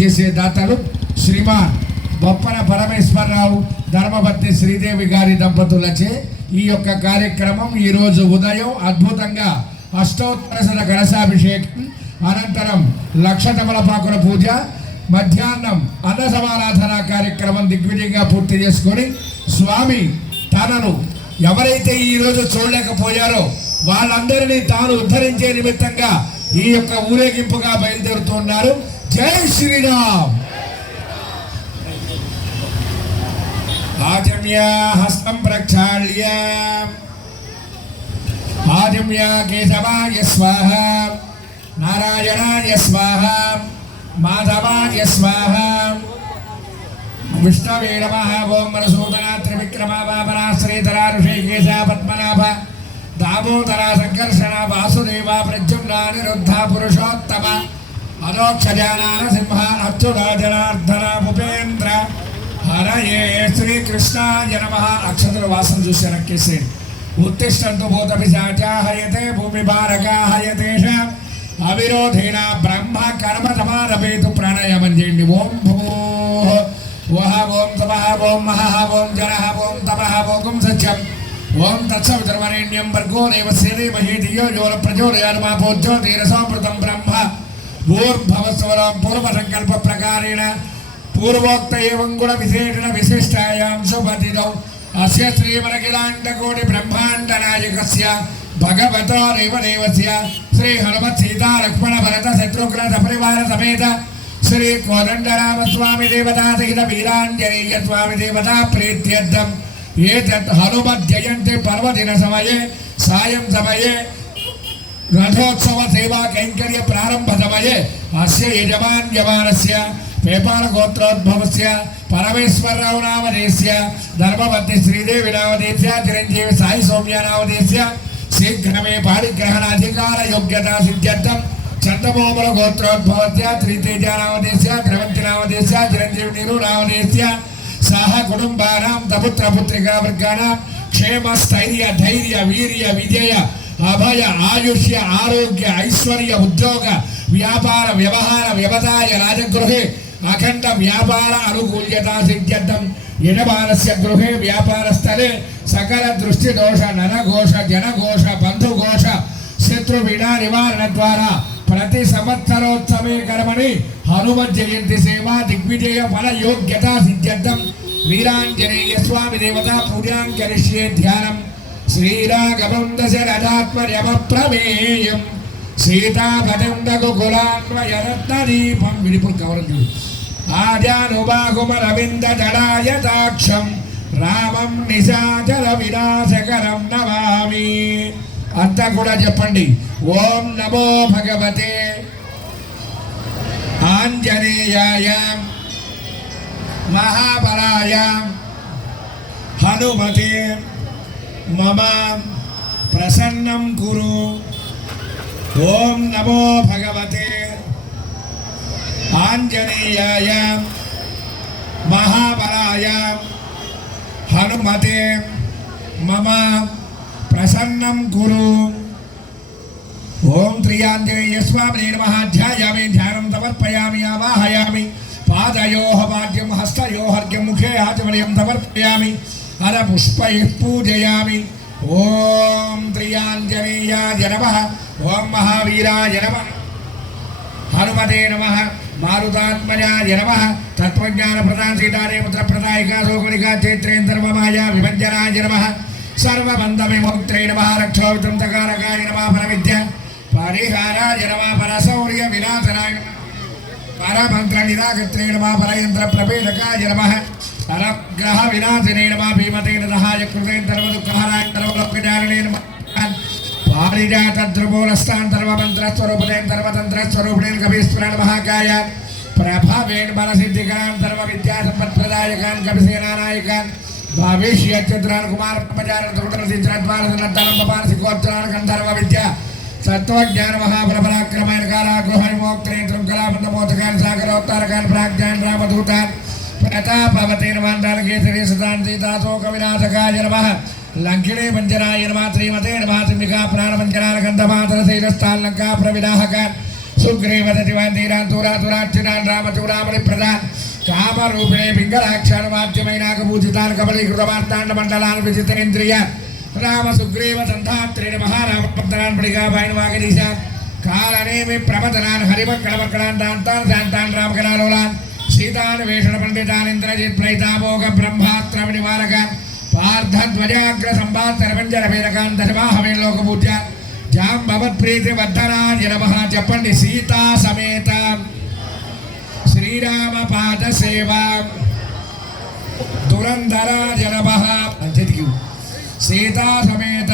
చేసే దాతలు శ్రీమాన్ బొప్పన పరమేశ్వరరావు ధర్మపత్ని శ్రీదేవి గారి దంపతులచే ఈ యొక్క కార్యక్రమం ఈరోజు ఉదయం అద్భుతంగా అష్టోత్తర కలశాభిషేకం అనంతరం లక్ష తమలపాకుల పూజ మధ్యాహ్నం అన్న సమారాధన కార్యక్రమం దిగ్విజయంగా పూర్తి చేసుకొని స్వామి తనను ఎవరైతే ఈరోజు చూడలేకపోయారో వాళ్ళందరినీ తాను ఉద్ధరించే నిమిత్తంగా ఈ యొక్క ఊరేగింపుగా బయలుదేరుతున్నారు. జై శ్రీరామ్. ఆజమ్య హస్తం ప్రక్షాళ్య ఆజమ్య కేశవాయ స్వాహ నారాయణాయ స్వాహ మాధవాయ స్వాహ విష్ణవే నమః. ఓం మధుసూదన త్రివిక్రమ వామన శ్రీధర ఋషికేశ పద్మనాభ దామోదర సంకర్షణ వాసుదేవ ప్రద్యుమ్న నిరుద్ధ పురుషోత్తమ అదోక్షజానాన సింహ అచ్యుతాజనార్దన ఉపేంద్ర హరయే శ్రీకృష్ణాయ నమః. అక్షతుల వాసన చూసి వెనక్కేసేయండి. ఉత్తిష్టంతు భూతపిశాచా హయతే భూమిభారకా హయతేష అవిరోధేన బ్రహ్మ కర్మ సమారభేతు ప్రాణాయామం చేయండి. ఓం భూః వః ఓం తపః ఓం మహః ఓం జనః ఓం తపః ఓం సత్యం ఓం తత్సవితుర్వరేణ్యం భర్గో దేవస్య ధీమహి ధియో యో నః ప్రచోదయాత్ మా భూజ్యోతిరసమృతం బ్రహ్మ భూర్భువస్సువరం పూర్వసంకల్ప ప్రకారేణ పూర్వోక్త ఏవం గుణ విశేషణ విశిష్టాయాం శుభతిదౌ అస్య శ్రీమనఖిలాండకోటి బ్రహ్మాండ నాయకస్య భగవతో దేవదేవస్య శ్రీ హనుమత్ సీతా లక్ష్మణ భరత శత్రుఘ్న సపరివార సమేత శ్రీ కోదండరామస్వామి దేవతా సహిత వీరాంజనేయ స్వామి దేవతా ప్రీత్యర్థం ఏతత్ హనుమత్ జయంతి పర్వదిన సమయే సాయం సమయే రథోత్సవ సేవా కైంకర్య ప్రారంభ సమయే అస్య యజమాన్యమానస్య పేపాల గోత్రోద్భవస్య పరమేశ్వరరావు నామధేస్య ధర్మపత్ని శ్రీదేవి నామధేస్య చిరంజీవి సాయి సౌమ్య నామధేస్య శీఘ్రమే పాడిగ్రహణాధికార యోగ్యత సిద్ధ్యర్థం చంద్రమోమల గోత్రోద్భవస్య శ్రీతేజ నామధేస్య ద్రవంతి నామధేస్య చిరంజీవి నీరు నామధేస్య సహ కుటుంబానాం తపుత్ర పుత్రికా వర్గానాం క్షేమ స్థైర్య ధైర్య వీర్య విజయ అభయ ఆయుష్య ఆరోగ్య ఐశ్వర్య ఉద్యోగ వ్యాపార వ్యవహార వ్యవసాయ రాజగృహే అఖండ వ్యాపార అనుకూల్యతా సిద్ధ్యర్థం యజమానస్య గృహే వ్యాపార స్థలే సకల దృష్టి దోష నరఘోష జనఘోష బంధుఘోష శత్రు వినా నివారణ ద్వారా ప్రతి సంవత్సరోత్సవే కర్మణి హనుమత్ జయంతి సేవా దిగ్విజయ ఫల యోగ్యతా సిద్ధ్యర్థం వీరాంజనేయ స్వామి దేవతా పూజాం కరిష్యే ధ్యానం శ్రీరాఘవం దశరథాత్మర్యమప్రమేయం సీతాపదండకులాన్వయరత్నదీపం విడిపుడు కవరం ఆజానుబాహుమరవిందదళాయతాక్షం రామం నిశాచల వినాశకరం నమామి. అంతా కూడా చెప్పండి. ఓం నమో భగవతే ఆంజనేయాయ మహాబలాయ హనుమతే మమ ప్రసన్నం కురు. ఓం నమో భగవతే ఆంజనేయాయ మహాబలాయ హనుమతే మమ ప్రసన్నం కురు. ఓం త్రియాంజనేయ స్వామినే నమః. ధ్యాయామి ధ్యానం సమర్పయామి ఆవాహయామి పాదయోః పాద్యం హస్తయోః అర్ఘ్యం ముఖే ఆచమనీయం సమర్పయామి హర పుష్పైః పూజయామి. ఓం త్రియాంజనేయాయ నమః. ఓం మహావీరాయ నమః. హనుమతే నమః. మారుతాత్మజాయ నమః. తత్వజ్ఞాన ప్రదాన సీతారేపుత్ర ప్రదాయికా శోకనికా చైత్రేంద్రమమాయా విభంజనాయ నమః. సర్వబంధ విముక్త్రే నమః. రక్షోవితంతకారకాయ నమః. పరవిద్య పరిహారాయ నమః. పరశౌర్య వినాశనాయ నమః. పరమంత్ర నిరాకర్త్రే నమః. పరయంత్ర ప్రపీడకాయ నమః. పరగ్రహ వినాశినే నమః. భీమతే నమః. దుఃఖహరాయ సర్వలోకజారిణే నమః. పారిజాత ధ్రువోలస్థాన్ సర్వమంత్రస్వరూపిణేన్ సర్వతంత్రస్వరూపిణేన్ కవీశ్వరాన్ మహాకాయ ప్రభావేన్ బలసిద్ధికరాన్ సర్వ విద్యా సంపత్ప్రదాయకాన్ కవిసేనానాయకాన్ భవిష్యత్యుద్రాన్ కుమార బ్రహ్మచారణ త్రిపుర సిద్ధానంతరం గంధర్వ విద్య సత్వజ్ఞాన మహాప్రపరాక్రమాయన కారాగృహాన్ని మోక్త్రేంద్రం కళాబంధమోదకాన్ సాగరోత్తారకాన్ ప్రాజ్ఞాన్ రామదూతాన్ ప్రతాపవతేన వాండాన కేసరి సుతాన్ సీతాశోక వినాశకాయ నమః. లంకిణే పంజరాయ నమః. శ్రీమతే నమః. సింహికా ప్రాణపంజరాల గంధమాతర శైలస్థాన్ లంకా ప్రవిదాహకాన్ సుగ్రీవదతివాన్ ధీరాన్ తూరాతురార్చితాన్ రామచూరామణి ప్రధాన్ కామరూపిణే పింగళాక్షరమాధ్యమైనాక పూజితాన్ కబలీకృతమార్తాండ మండలాన్ విజితేంద్రియ రామ సుగ్రీవ సంధాత్రేణ మహారామపద్రాన్ పడిగాబాయిన వాగదీశాన్ కాలనేమి ప్రమదనాన్ హరిమక్కడమక్కడాన్ దాంతాన్ శాంతాన్ రామకరాలోలాన్ సీతాన్ వేషణ పండితాన్ ఇంద్రజిత్ ప్రైతామోగ బ్రహ్మాత్రమ నివారకాన్ పార్థధ్వజాగ్ర సంభాత్తర పంజర వీరకాన్ దశవాహమే లోకపూజ్యాన్ జాంబవత్ప్రీతి వర్ధనాయ నమః చెప్పండి. సీతా సమేత శ్రీరామ పాద సేవ దురంధరాయ నమః. అంచెతికి సీతా సమేత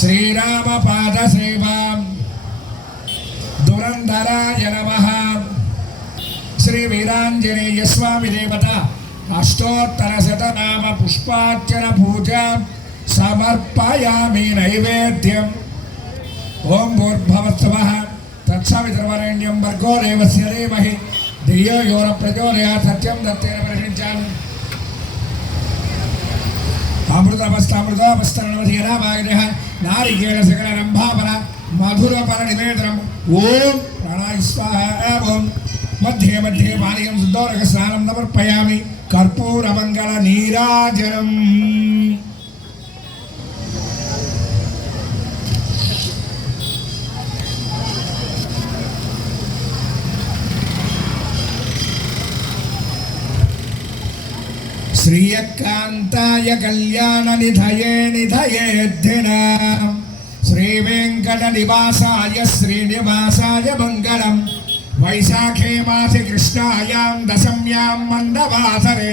శ్రీరామ పాద సేవ దురంధరాయ నమః. శ్రీ వీరాంజనేయ స్వామి దేవత అష్టోత్తర శతనామ పుష్పార్చన పూజ సమర్పయామి నైవేద్యం. ఓం భూర్భువస్సువః తత్సవితుర్వరేణ్యం భర్గో దేవస్య ధీమహి ధియో యో నః ప్రచోదయాత్. సత్యం దత్తేన ప్రశంచామి. అమృతమస్తమృతోపస్తరణమధీరామాగ్రహ నారికేళ సకల రంభాపర మధురపర నివేదనం. ఓం ప్రాణాయ స్వాహా. ఓం మధ్యే మధ్యే పానీయం శుద్ధోరక స్నానం సమర్పయామి. కర్పూర మంగళ నీరాజనం. శ్రీయకాంతాయ కళ్యాణ నిధయే నిధయేద్ధిన శ్రీ వెంకట నివాసాయ శ్రీనివాసాయ మంగళం. వైశాఖే మాసి కృష్ణాయాం దశమ్యాం మందవాసరే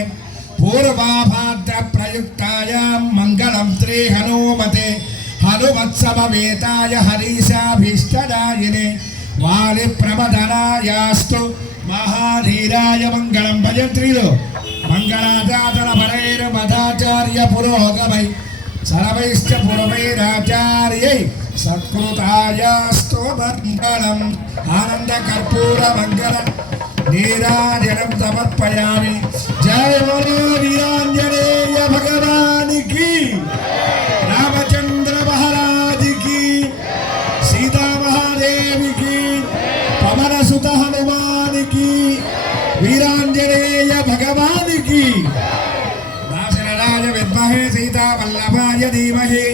పూర్వాభాద్ర ప్రయుక్తాయాం మంగళం శ్రీ హనుమతే హనుమత్సమవేతాయ హరీశాభీష్టదాయినే వాలి ప్రమదనాయాస్తు మహాధీరాయ మంగళం. భజంత్రిలో మంగళాచాతన పరైర్మదాచార్య పురోగమై సర్వైశ్చ పురవైరాచార్యై సత్కృతాయాస్తు మంగళం. ఆనంద కర్పూర మంగళ నీరాజనం సమర్పయామి. జయ బోలో వీరాంజనేయ భగవానికి, రామచంద్ర మహారాజుకి, సీతామహాదేవికి, పవనసుత హనుమానికి, వీరాంజనేయ భగవానికి. దాశరథాయ విద్మహే సీతావల్లభాయ ధీమహి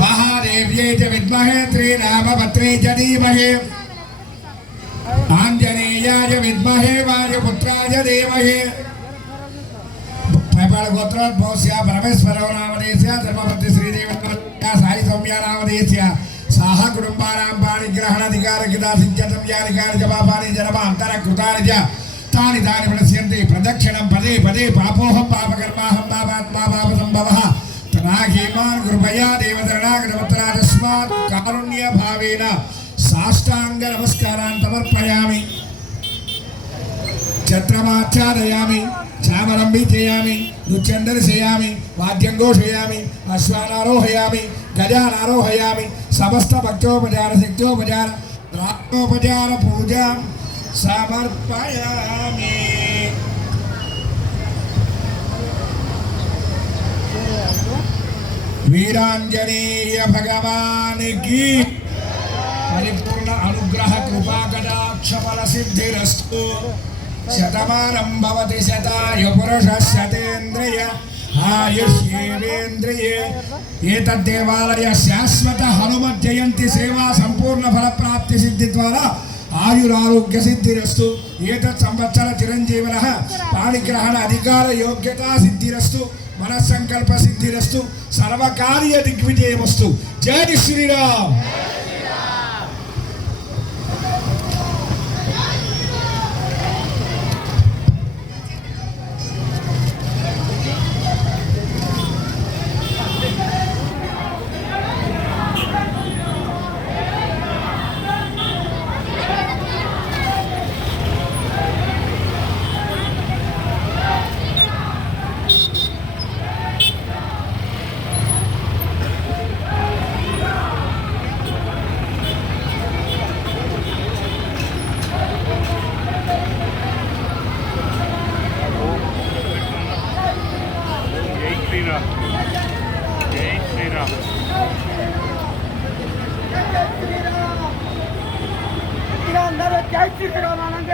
మహాదేవ్యై చ విద్మహే శ్రీరామభద్రే చ ధీమహి ఆంజనేయాయ విద్మహే వాయుపుత్రాయ ధీమహి. పేపాళ గోత్రోద్భవస్య పరమేశ్వరో నామధేయస్య ధర్మపత్ని శ్రీదేవి సాయి సౌమ్య నామధేయస్య సాహ కుటుంబానాం పాణిగ్రహణాధికారకితా సిద్ధ్యతం యాని కాని చ పాపాని జనమ అంతరకృతాని చ తాని తాని ప్రణశ్యంతి ప్రదక్షిణం పదే పదే పాపోహం పాపకర్మాహం పాపాత్మా పాపసంభవః తనాఖీమాన్ కృపయా దేవతరణాగతమత్రాతస్మాత్ కారుణ్య భావేన సాష్టాంగ నమస్కారాన్ సమర్పయామి. ఛత్రమాచ్ఛాదయామి, చామరం వీచయామి, నృత్యందర్శయామి, వాద్యం ఘోషయామి, అశ్వానారోహయామి, గజానారోహయామి. సమస్త భక్తోపచార శక్తోపచార రాత్మోపచార పూజ సమర్పయామి. వీరాంజనేయ భగవానికి పరిపూర్ణ అనుగ్రహ కృపా కటాక్ష ఫల సిద్ధిరస్తు. శతమానం భవతి శతాయు పురుష శతేంద్రియ ఆయుష్యేంద్రియే. ఏతద్దేవాలయ శాశ్వత హనుమత్ జయంతి సేవా సంపూర్ణ ఫలప్రాప్తి సిద్ధి ద్వారా ఆయురారోగ్య సిద్ధిరస్తు. ఏతత్ సంవత్సర చిరంజీవన పాణిగ్రహణ అధికార యోగ్యతా సిద్ధిరస్తు. మనస్సంకల్ప సిద్ధిరస్తు. సర్వకార్య దిగ్విజయమస్తు. జై శ్రీరామ్. ఏడో నామం